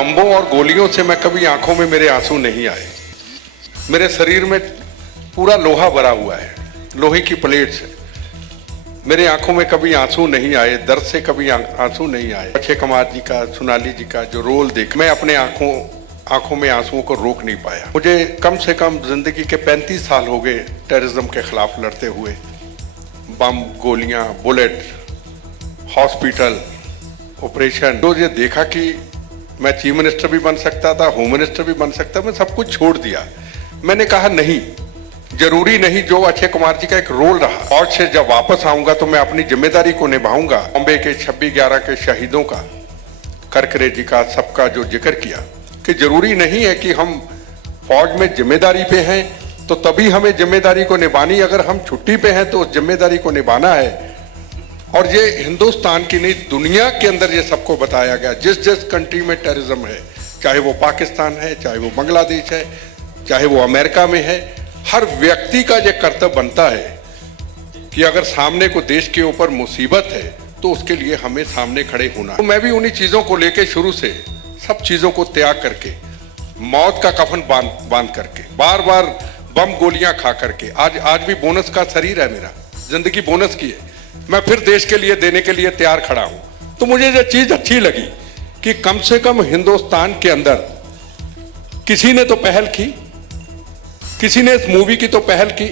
बम्बों और गोलियों से मैं कभी आंखों में मेरे आंसू नहीं आए। मेरे शरीर में पूरा लोहा भरा हुआ है, लोहे की प्लेट से। मेरे आंखों में कभी आंसू नहीं आए, दर्द से कभी आंसू नहीं आए। अक्षय कुमार जी का, सोनाली जी का जो रोल देख मैं अपने आंखों में आंसुओं को रोक नहीं पाया। मुझे कम से कम जिंदगी के 35 साल हो गए टेररिज्म के खिलाफ लड़ते हुए। बम, गोलियां, बुलेट, हॉस्पिटल, ऑपरेशन। तो ये देखा कि मैं चीफ मिनिस्टर भी बन सकता था, होम मिनिस्टर भी बन सकता, मैं सब कुछ छोड़ दिया। मैंने कहा नहीं, जरूरी नहीं। जो अक्षय कुमार जी का एक रोल रहा, फौज से जब वापस आऊंगा तो मैं अपनी जिम्मेदारी को निभाऊंगा। बॉम्बे के 26/11 के शहीदों का, करकरे जी का, सबका जो जिक्र किया कि जरूरी नहीं है कि हम फौज में जिम्मेदारी पे हैं तो तभी हमें जिम्मेदारी को निभानी, अगर हम छुट्टी पे हैं तो उस जिम्मेदारी को निभाना है। और ये हिंदुस्तान की नहीं, दुनिया के अंदर ये सबको बताया गया। जिस जिस कंट्री में टेररिज्म है, चाहे वो पाकिस्तान है, चाहे वो बांग्लादेश है, चाहे वो अमेरिका में है, हर व्यक्ति का ये कर्तव्य बनता है कि अगर सामने को देश के ऊपर मुसीबत है तो उसके लिए हमें सामने खड़े होना। तो मैं भी उन्हीं चीजों को लेके शुरू से सब चीजों को त्याग करके, मौत का कफन बांध करके, बार बार बम गोलियां खा करके, आज भी बोनस का शरीर है मेरा, जिंदगी बोनस की है। मैं फिर देश के लिए देने के लिए तैयार खड़ा हूं। तो मुझे ये चीज अच्छी लगी कि कम से कम हिंदुस्तान के अंदर किसी ने तो पहल की, किसी ने इस मूवी की तो पहल की।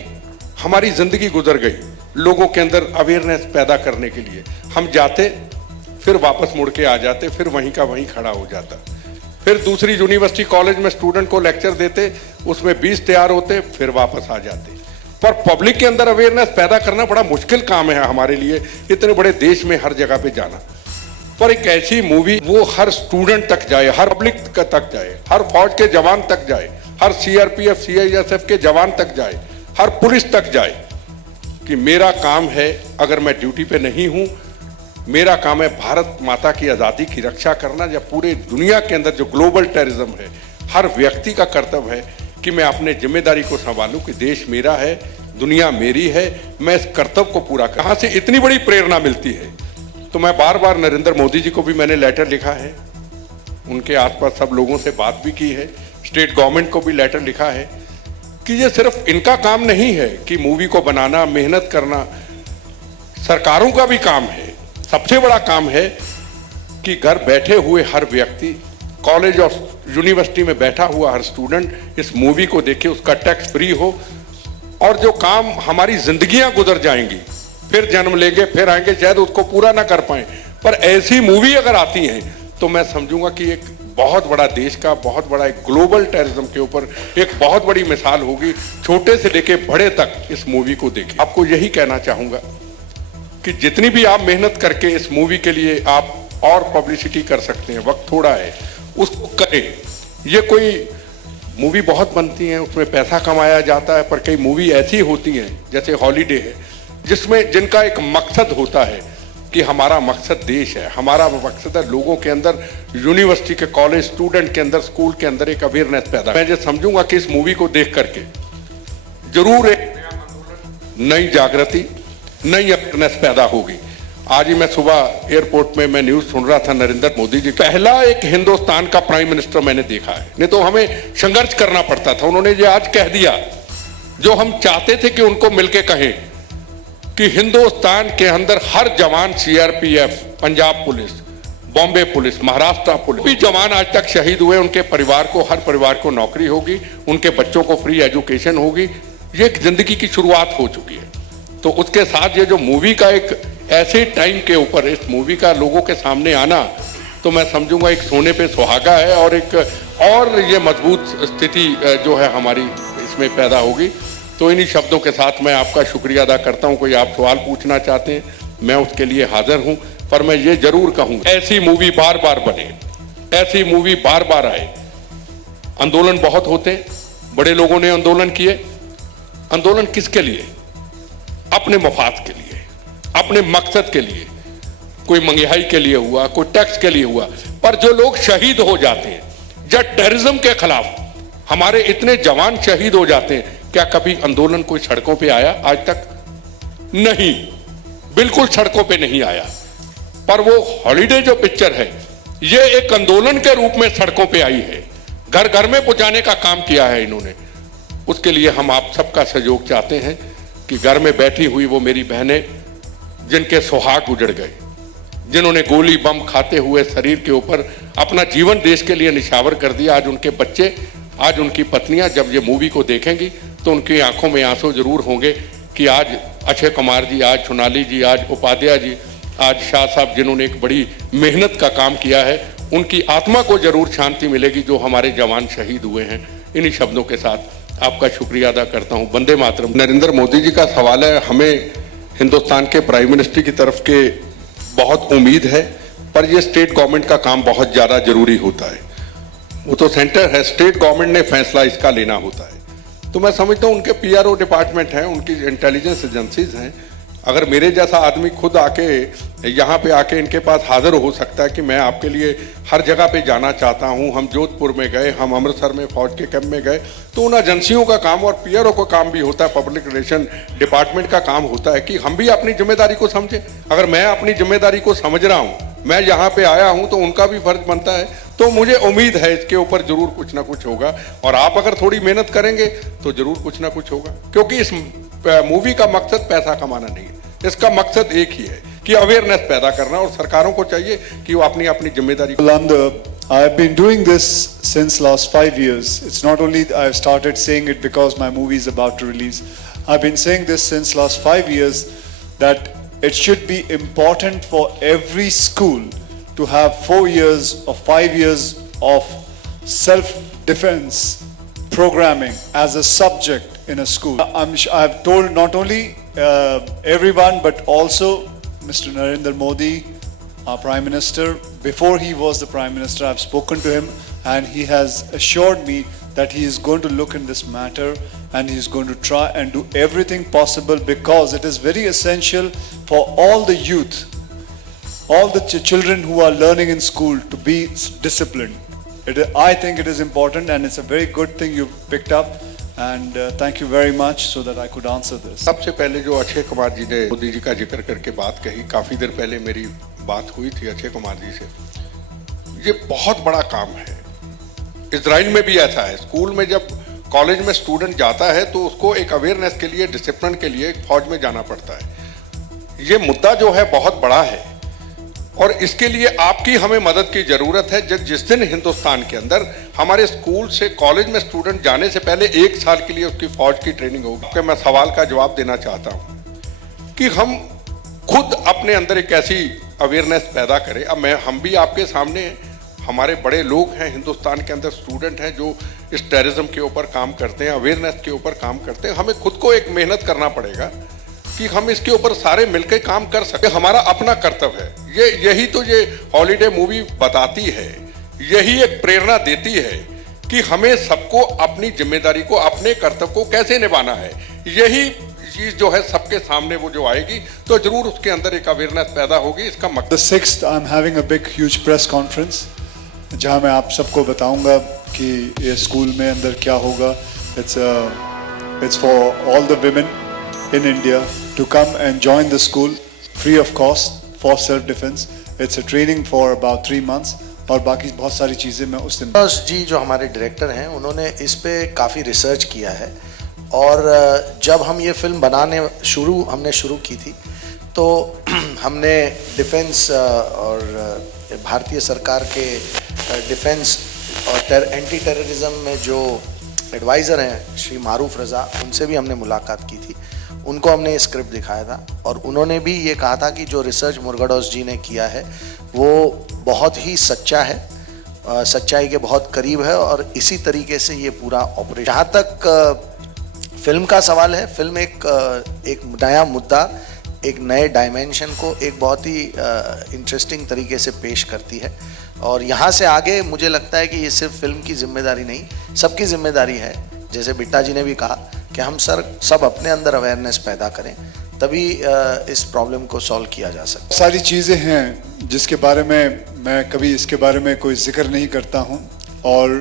हमारी जिंदगी गुजर गई लोगों के अंदर अवेयरनेस पैदा करने के लिए। हम जाते, फिर वापस मुड़ के आ जाते, फिर वहीं का वहीं खड़ा हो जाता। फिर दूसरी यूनिवर्सिटी कॉलेज में स्टूडेंट को लेक्चर देते, उसमें 20 तैयार होते, फिर वापस आ जाते। पर पब्लिक के अंदर अवेयरनेस पैदा करना बड़ा मुश्किल काम है हमारे लिए, इतने बड़े देश में हर जगह पे जाना। पर एक ऐसी मूवी वो हर स्टूडेंट तक जाए, हर पब्लिक तक जाए, हर फौज के जवान तक जाए, हर सीआरपीएफ सीआईएसएफ के जवान तक जाए, हर पुलिस तक जाए कि मेरा काम है, अगर मैं ड्यूटी पे नहीं हूं, मेरा काम है भारत माता की आज़ादी की रक्षा करना। या पूरे दुनिया के अंदर जो ग्लोबल टेररिज्म है, हर व्यक्ति का कर्तव्य है कि मैं अपने जिम्मेदारी को संभालूं कि देश मेरा है, दुनिया मेरी है, मैं इस कर्तव्य को पूरा। कहां से इतनी बड़ी प्रेरणा मिलती है? तो मैं बार बार नरेंद्र मोदी जी को भी मैंने लेटर लिखा है, उनके आसपास सब लोगों से बात भी की है, स्टेट गवर्नमेंट को भी लेटर लिखा है कि ये सिर्फ इनका काम नहीं है कि मूवी को बनाना, मेहनत करना, सरकारों का भी काम है। सबसे बड़ा काम है कि घर बैठे हुए हर व्यक्ति, कॉलेज और यूनिवर्सिटी में बैठा हुआ हर स्टूडेंट इस मूवी को देखे, उसका टैक्स फ्री हो। और जो काम हमारी जिंदगियां गुजर जाएंगी, फिर जन्म लेंगे, फिर आएंगे, शायद उसको पूरा ना कर पाए, पर ऐसी मूवी अगर आती है तो मैं समझूंगा कि एक बहुत बड़ा देश का, बहुत बड़ा एक ग्लोबल टेररिज्म के ऊपर एक बहुत बड़ी मिसाल होगी। छोटे से लेके बड़े तक इस मूवी को देखें। आपको यही कहना चाहूंगा कि जितनी भी आप मेहनत करके इस मूवी के लिए आप और पब्लिसिटी कर सकते हैं, वक्त थोड़ा है, उसको करें। ये कोई मूवी बहुत बनती हैं, उसमें पैसा कमाया जाता है, पर कई मूवी ऐसी होती हैं जैसे हॉलीडे है, जिनका एक मकसद होता है कि हमारा मकसद देश है, हमारा मकसद है लोगों के अंदर, यूनिवर्सिटी के, कॉलेज स्टूडेंट के अंदर, स्कूल के अंदर एक अवेयरनेस पैदा। मैं ये समझूंगा कि इस मूवी को देख करके जरूर एक नई जागृति, नई अवेयरनेस पैदा होगी। आज ही मैं सुबह एयरपोर्ट में मैं न्यूज सुन रहा था, नरेंद्र मोदी जी पहला एक हिंदुस्तान का प्राइम मिनिस्टर मैंने देखा है, नहीं तो हमें संघर्ष करना पड़ता था। उन्होंने ये आज कह दिया जो हम चाहते थे कि उनको मिलके कहें कि हिंदुस्तान के अंदर हर जवान, CRPF, Punjab police, Bombay police, Maharashtra police, भी जवान आज तक शहीद हुए, उनके परिवार को, हर परिवार को नौकरी होगी, उनके बच्चों को फ्री एजुकेशन होगी। ये एक जिंदगी की शुरुआत हो चुकी है। तो उसके साथ ये जो मूवी का एक ऐसे टाइम के ऊपर इस मूवी का लोगों के सामने आना, तो मैं समझूंगा एक सोने पे सुहागा है और एक और ये मजबूत स्थिति जो है हमारी इसमें पैदा होगी। तो इन्हीं शब्दों के साथ मैं आपका शुक्रिया अदा करता हूं। कोई आप सवाल पूछना चाहते हैं, मैं उसके लिए हाजिर हूं, पर मैं ये जरूर कहूंगा ऐसी मूवी बार बार बने, ऐसी मूवी बार बार आए। आंदोलन बहुत होते, बड़े लोगों ने आंदोलन किए। आंदोलन किसके लिए? अपने मफाद के लिए, अपने मकसद के लिए। कोई महंगाई के लिए हुआ, कोई टैक्स के लिए हुआ, पर जो लोग शहीद हो जाते हैं, जब टेररिज्म के खिलाफ हमारे इतने जवान शहीद हो जाते हैं, क्या कभी आंदोलन कोई सड़कों पे आया? आज तक नहीं, बिल्कुल सड़कों पे नहीं आया। पर वो हॉलीडे जो पिक्चर है, ये एक आंदोलन के रूप में सड़कों पे आई है, घर घर में पहुंचाने का काम किया है इन्होंने। उसके लिए हम आप सबका सहयोग चाहते हैं कि घर में बैठी हुई वो मेरी बहनें जिनके सुहाग उजड़ गए, जिन्होंने गोली बम खाते हुए शरीर के ऊपर अपना जीवन देश के लिए निछावर कर दिया, आज उनके बच्चे, आज उनकी पत्नियां जब ये मूवी को देखेंगी तो उनकी आंखों में आंसू जरूर होंगे कि आज अक्षय कुमार जी, आज सोनाली जी, आज उपाध्याय जी, आज शाह साहब, जिन्होंने एक बड़ी मेहनत का काम किया है, उनकी आत्मा को जरूर शांति मिलेगी जो हमारे जवान शहीद हुए हैं। इन्हीं शब्दों के साथ आपका शुक्रिया अदा करता हूं। वंदे मातरम। नरेंद्र मोदी जी का सवाल है, हमें हिंदुस्तान के प्राइम मिनिस्टर की तरफ के बहुत उम्मीद है, पर ये स्टेट गवर्नमेंट का काम बहुत ज़्यादा जरूरी होता है। वो तो सेंटर है, स्टेट गवर्नमेंट ने फैसला इसका लेना होता है। तो मैं समझता हूँ उनके पीआरओ डिपार्टमेंट हैं, उनकी इंटेलिजेंस एजेंसीज हैं। अगर मेरे जैसा आदमी खुद आके यहाँ पे आके इनके पास हाजिर हो सकता है कि मैं आपके लिए हर जगह पे जाना चाहता हूँ, हम जोधपुर में गए, हम अमृतसर में फौज के कैंप में गए, तो उन एजेंसियों का काम और पीआरओ का काम भी होता है, पब्लिक रिलेशन डिपार्टमेंट का काम होता है कि हम भी अपनी जिम्मेदारी को समझें। अगर मैं अपनी जिम्मेदारी को समझ रहा हूँ, मैं यहाँ पे आया हूँ, तो उनका भी फर्ज बनता है। तो मुझे उम्मीद है इसके ऊपर जरूर कुछ ना कुछ होगा, और आप अगर थोड़ी मेहनत करेंगे तो जरूर कुछ ना कुछ होगा, क्योंकि इस मूवी का मकसद पैसा कमाना नहीं है, इसका मकसद एक ही है कि अवेयरनेस पैदा करना, और सरकारों को चाहिए कि वो अपनी अपनी जिम्मेदारी। I have been doing this since last 5 years. It's not only I've started saying it because my movie is about to release. I've been saying this since last 5 years that it should be important for every school to have 4 years or 5 years of self-defense programming as a subject in a school. I've told not only everyone but also Mr. Narendra Modi, our Prime Minister. Before he was the Prime Minister, I've spoken to him and he has assured me that he is going to look in this matter and he is going to try and do everything possible, because it is very essential for all the youth, all the children who are learning in school to be disciplined. I think it is important and it's a very good thing you picked up, and thank you very much so that I could answer this. सबसे पहले जो अक्षय कुमार जी ने मोदी जी का जिक्र करके बात कही, काफ़ी देर पहले मेरी बात हुई थी अक्षय कुमार जी से। ये बहुत बड़ा काम है, इजराइल में भी ऐसा है। स्कूल में जब कॉलेज में स्टूडेंट जाता है तो उसको एक अवेयरनेस के लिए, डिसिप्लिन के लिए फौज में जाना पड़ता है। ये मुद्दा जो है बहुत बड़ा है, और इसके लिए आपकी हमें मदद की जरूरत है। जिस दिन हिंदुस्तान के अंदर हमारे स्कूल से कॉलेज में स्टूडेंट जाने से पहले 1 साल के लिए उसकी फौज की ट्रेनिंग होगी, कि मैं सवाल का जवाब देना चाहता हूं कि हम खुद अपने अंदर एक ऐसी अवेयरनेस पैदा करें। अब हम भी आपके सामने, हमारे बड़े लोग हैं हिंदुस्तान के अंदर, स्टूडेंट हैं जो इस टेररिज्म के ऊपर काम करते हैं, अवेयरनेस के ऊपर काम करते हैं। हमें खुद को एक मेहनत करना पड़ेगा कि हम इसके ऊपर सारे मिलकर काम कर सके, हमारा अपना कर्तव्य है। यही तो ये हॉलीडे मूवी बताती है, यही एक प्रेरणा देती है कि हमें सबको अपनी जिम्मेदारी को, अपने कर्तव्य को कैसे निभाना है। यही चीज जो है सबके सामने वो जो आएगी तो जरूर उसके अंदर एक अवेयरनेस पैदा होगी। इसका मकसद The 6th I'm having a big huge press conference जहां मैं आप सबको बताऊंगा कि ये स्कूल में अंदर क्या होगा। It's for all the women in India to come and join the school free of cost for self defense. It's a training for about 3 months और बाकी बहुत सारी चीज़ें मैं उस दिन। जी जो हमारे डायरेक्टर हैं उन्होंने इस पे काफ़ी रिसर्च किया है, और जब हम ये फिल्म बनाने हमने शुरू की थी तो हमने डिफेंस और भारतीय सरकार के डिफेंस और एंटी टेररिज्म में जो एडवाइज़र हैं श्री मारूफ रज़ा, उनसे भी हमने मुलाकात की थी। उनको हमने ये स्क्रिप्ट दिखाया था और उन्होंने भी ये कहा था कि जो रिसर्च मुरुगेडॉस जी ने किया है वो बहुत ही सच्चा है, सच्चाई के बहुत करीब है, और इसी तरीके से ये पूरा ऑपरेशन। जहाँ तक फिल्म का सवाल है, फिल्म एक नया मुद्दा, एक नए डायमेंशन को एक बहुत ही इंटरेस्टिंग तरीके से पेश करती है, और यहाँ से आगे मुझे लगता है कि ये सिर्फ फिल्म की जिम्मेदारी नहीं, सबकी जिम्मेदारी है। जैसे बिट्टा जी ने भी कहा कि हम सब अपने अंदर अवेयरनेस पैदा करें, तभी इस प्रॉब्लम को सॉल्व किया जा सकता है। सारी चीज़ें हैं जिसके बारे में मैं कभी इसके बारे में कोई जिक्र नहीं करता हूँ, और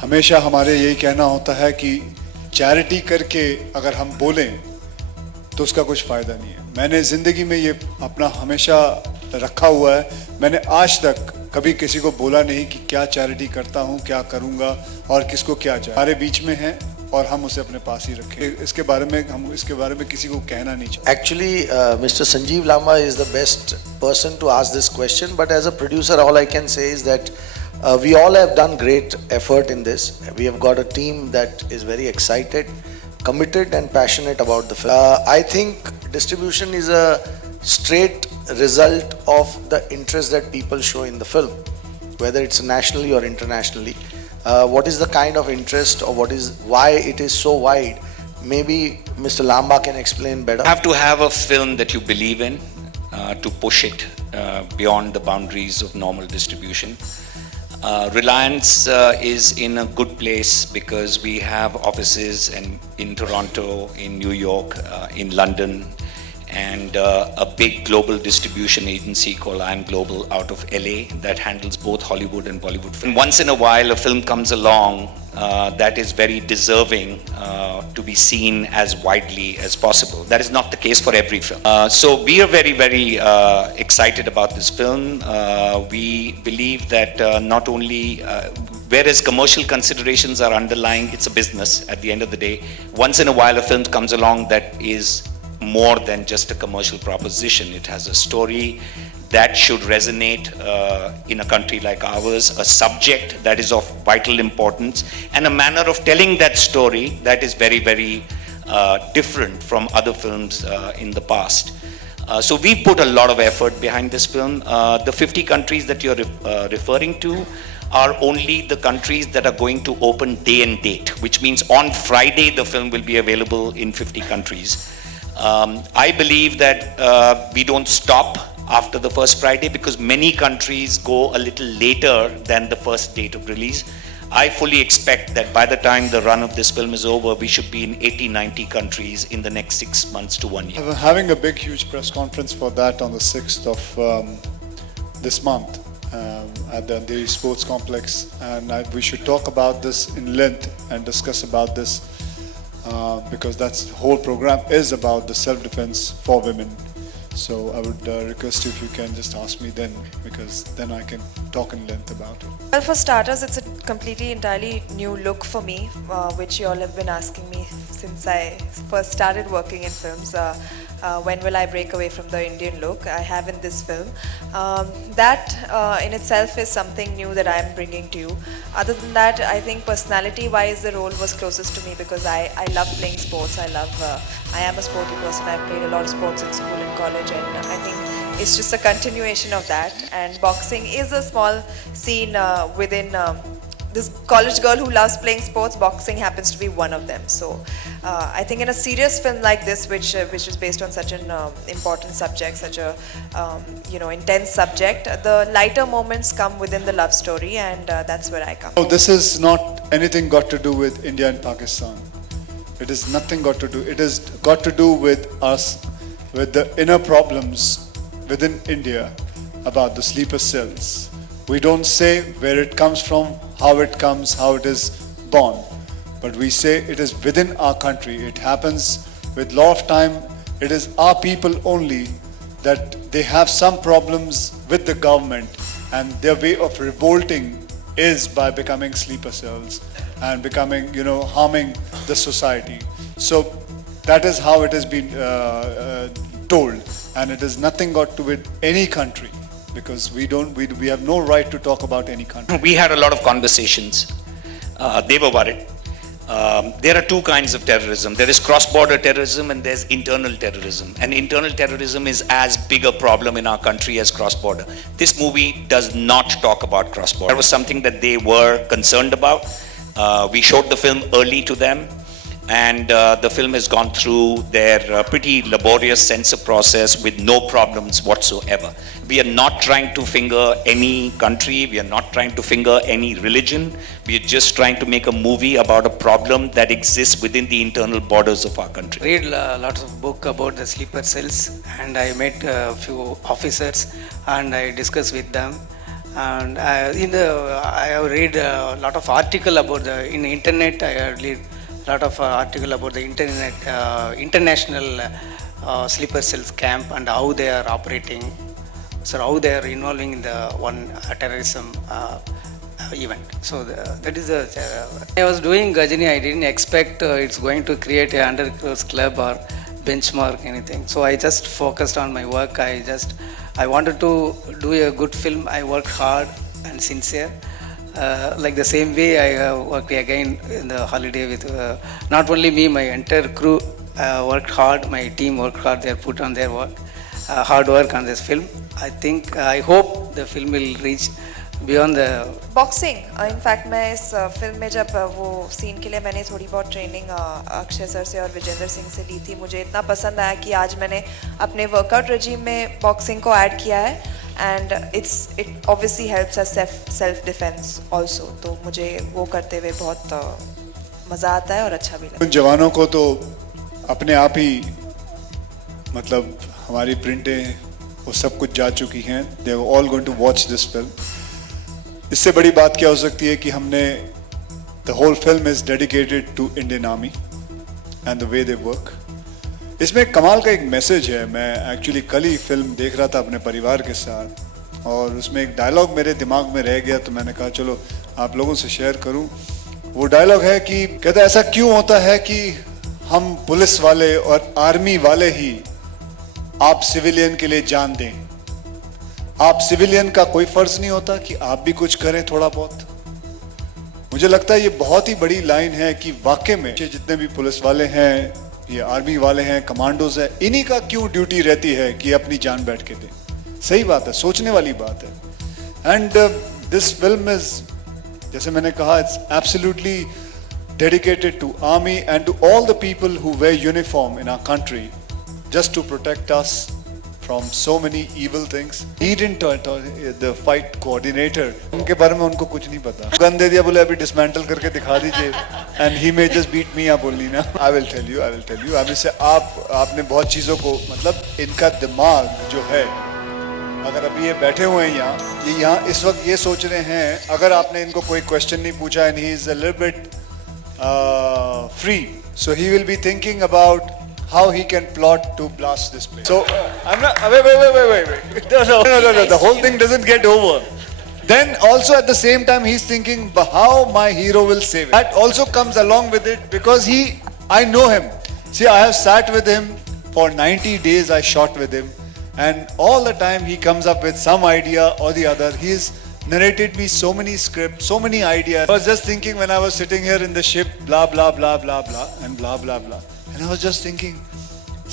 हमेशा हमारे यही कहना होता है कि चैरिटी करके अगर हम बोलें तो उसका कुछ फ़ायदा नहीं है। मैंने ज़िंदगी में ये अपना हमेशा रखा हुआ है। मैंने आज तक कभी किसी को बोला नहीं कि क्या चैरिटी करता हूँ, क्या करूँगा और किसको क्या चाहिए। हमारे बीच में है और हम उसे अपने पास ही रखें। इसके बारे में किसी को कहना नहीं चाहिए। Actually, Mr. Sanjeev Lamba is the best person to ask this question, but as a producer, all I can say is that we all have done great effort in this. We have got a team that is very excited, committed and passionate about the film. I think distribution is a straight result of the interest that people show in the film, whether it's nationally or internationally. What is the kind of interest or why it is so wide? Maybe Mr. Lamba can explain better. You have to have a film that you believe in to push it beyond the boundaries of normal distribution. Reliance is in a good place because we have offices in Toronto, in New York, in London, and a big global distribution agency called I'm Global out of LA that handles both Hollywood and Bollywood films. Once in a while a film comes along that is very deserving to be seen as widely as possible. That is not the case for every film. So we are very, very excited about this film. We believe that not only whereas commercial considerations are underlying, it's a business at the end of the day. Once in a while a film comes along that is more than just a commercial proposition. It has a story that should resonate in a country like ours, a subject that is of vital importance, and a manner of telling that story that is very, very different from other films in the past. So we put a lot of effort behind this film. The 50 countries that you're referring to are only the countries that are going to open day and date, which means on Friday the film will be available in 50 countries. I believe that we don't stop after the first Friday because many countries go a little later than the first date of release. I fully expect that by the time the run of this film is over, we should be in 80-90 countries in the next 6 months to 1 year. We're having a big, huge press conference for that on the 6th of this month at the Andheri Sports Complex, and we should talk about this in length and discuss about this. Because that's the whole program is about the self-defense for women. So I would request you if you can just ask me then, because then I can talk in length about it. Well, for starters, it's a completely, entirely new look for me, which you all have been asking me since I first started working in films. When will I break away from the Indian look? I have in this film. That in itself is something new that I'm bringing to you. Other than that, I think personality-wise, the role was closest to me because I love playing sports. I am a sporty person. I've played a lot of sports in school and college, and I think it's just a continuation of that. And boxing is a small scene within this college girl who loves playing sports. Boxing happens to be one of them. So I think in a serious film like this, which is based on such an important subject, such a intense subject, the lighter moments come within the love story, and that's where I come. No, this is not anything got to do with India and Pakistan. It is nothing got to do. It has got to do with us, with the inner problems within India about the sleeper cells. We don't say where it comes from, how it comes, how it is born, but we say it is within our country. It happens with a lot of time. It is our people only that they have some problems with the government, and their way of revolting is by becoming sleeper cells and becoming, harming the society. So that is how it has been told, and it is nothing got to with any country. Because we have no right to talk about any country. We had a lot of conversations. They were worried. There are two kinds of terrorism. There is cross-border terrorism and there's internal terrorism. And internal terrorism is as big a problem in our country as cross-border. This movie does not talk about cross-border. That was something that they were concerned about. We showed the film early to them, and the film has gone through their pretty laborious censor process with no problems whatsoever. We are not trying to finger any country, we are not trying to finger any religion, we are just trying to make a movie about a problem that exists within the internal borders of our country. Read lots of book about the sleeper cells, and I met a few officers and I discussed with them. And I have read a lot of article about in the internet. I read a lot of article about the international sleeper cells camp and how they are operating. so how they are involving in the one terrorism event. So that is the. I was doing Gajini. I didn't expect it's going to create a 100 crores club or benchmark anything. So I just focused on my work. I wanted to do a good film. I worked hard and sincere. Like the same way I worked again in the holiday with not only me, my entire crew worked hard. My team worked hard. They put on their work, hard work on this film. I hope the film will reach beyond the boxing in fact मैं इस film में जब वो scene के लिए मैंने थोड़ी बहुत ट्रेनिंग अक्षय सर से और विजेंद्र सिंह से ली थी, मुझे इतना पसंद आया कि आज मैंने अपने वर्कआउट रेजिम में बॉक्सिंग को ऐड किया है and it obviously helps us self defence also. तो मुझे वो करते हुए बहुत मज़ा आता है और अच्छा भी लगता है. उन जवानों को तो अपने आप ही मतलब हमारी प्रिंटें वो सब कुछ जा चुकी हैं. They are all going to watch this film. इससे बड़ी बात क्या हो सकती है कि हमने the whole film is dedicated to Indian army and the way they work. इसमें कमाल का एक मैसेज है. मैं एक्चुअली कल ही फिल्म देख रहा था अपने परिवार के साथ और उसमें एक डायलॉग मेरे दिमाग में रह गया तो मैंने कहा चलो आप लोगों से शेयर करूं. वो डायलॉग है कि कहता है ऐसा क्यों होता है कि हम पुलिस वाले और आर्मी वाले ही आप सिविलियन के लिए जान दें. आप सिविलियन का कोई फर्ज नहीं होता कि आप भी कुछ करें थोड़ा बहुत. मुझे लगता है ये बहुत ही बड़ी लाइन है कि वाकई में जितने भी पुलिस वाले हैं, ये आर्मी वाले हैं, कमांडोज हैं, इन्हीं का क्यों ड्यूटी रहती है कि अपनी जान बैठ के दें. सही बात है, सोचने वाली बात है. एंड दिस फिल्म इज, जैसे मैंने कहा, it's absolutely dedicated to army and to all the people who wear uniform in our country just to protect us from so many evil things. He didn't the fight coordinator. उनके बारे में उनको कुछ नहीं पता. गन दे दिया, बोले अभी डिसमेंटल करके दिखा दीजिए. And he may just beat me up only ना. I will tell you. अभी से आपने बहुत चीज़ों को, मतलब इनका दिमाग जो है, अगर अभी ये बैठे हुए हैं ये यहाँ इस वक्त ये सोच रहे हैं, अगर आपने इनको कोई क्वेश्चन नहीं पूछा and he is a little bit free, so he will be thinking about how he can plot to blast this place. So I'm not. Wait. No. The whole thing doesn't get over. Then also at the same time he's thinking how my hero will save it. That also comes along with it because I know him. See, I have sat with him for 90 days. I shot with him, and all the time he comes up with some idea or the other. He's narrated me so many scripts, so many ideas. I was just thinking when I was sitting here in the ship, blah blah blah blah blah and blah blah blah. And I was just thinking,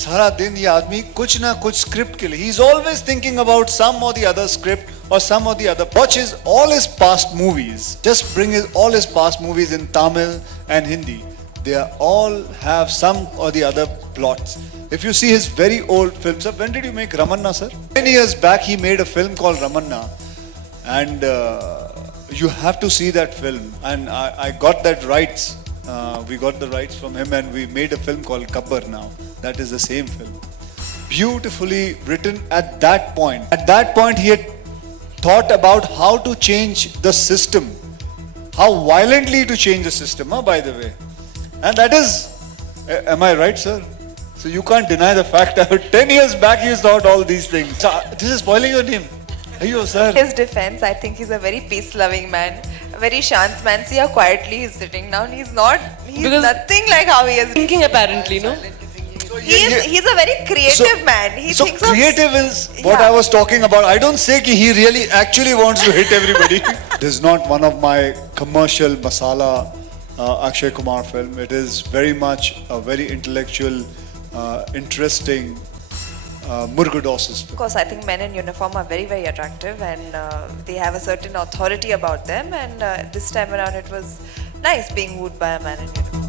सारा दिन ये आदमी कुछ ना कुछ script के लिए, he is always thinking about some or the other script or some or the other. Watch all his past movies. Just bring all his past movies in Tamil and Hindi. They all have some or the other plots. If you see his very old films, when did you make Ramanna, sir? 10 years back he made a film called Ramanna, and you have to see that film. And I got that rights. We got the rights from him and we made a film called Gabbar now. That is the same film. Beautifully written at that point. At that point he had thought about how to change the system. How violently to change the system, by the way. And that is, am I right, sir? So you can't deny the fact that 10 years back he thought all these things. So, this is spoiling your name. Ayo, sir. His defense, I think he's a very peace-loving man. Very shant man. See how quietly he's sitting down. He's Because nothing like how he is thinking apparently, no? He's a very creative man. He so thinks creative is what I was talking about. I don't say कि he really actually wants to hit everybody. This is not one of my commercial masala Akshay Kumar film. It is very much a very intellectual, interesting Murgados's film. Of course, I think men in uniform are very, very attractive and they have a certain authority about them. And this time around, it was nice being wooed by a man in uniform.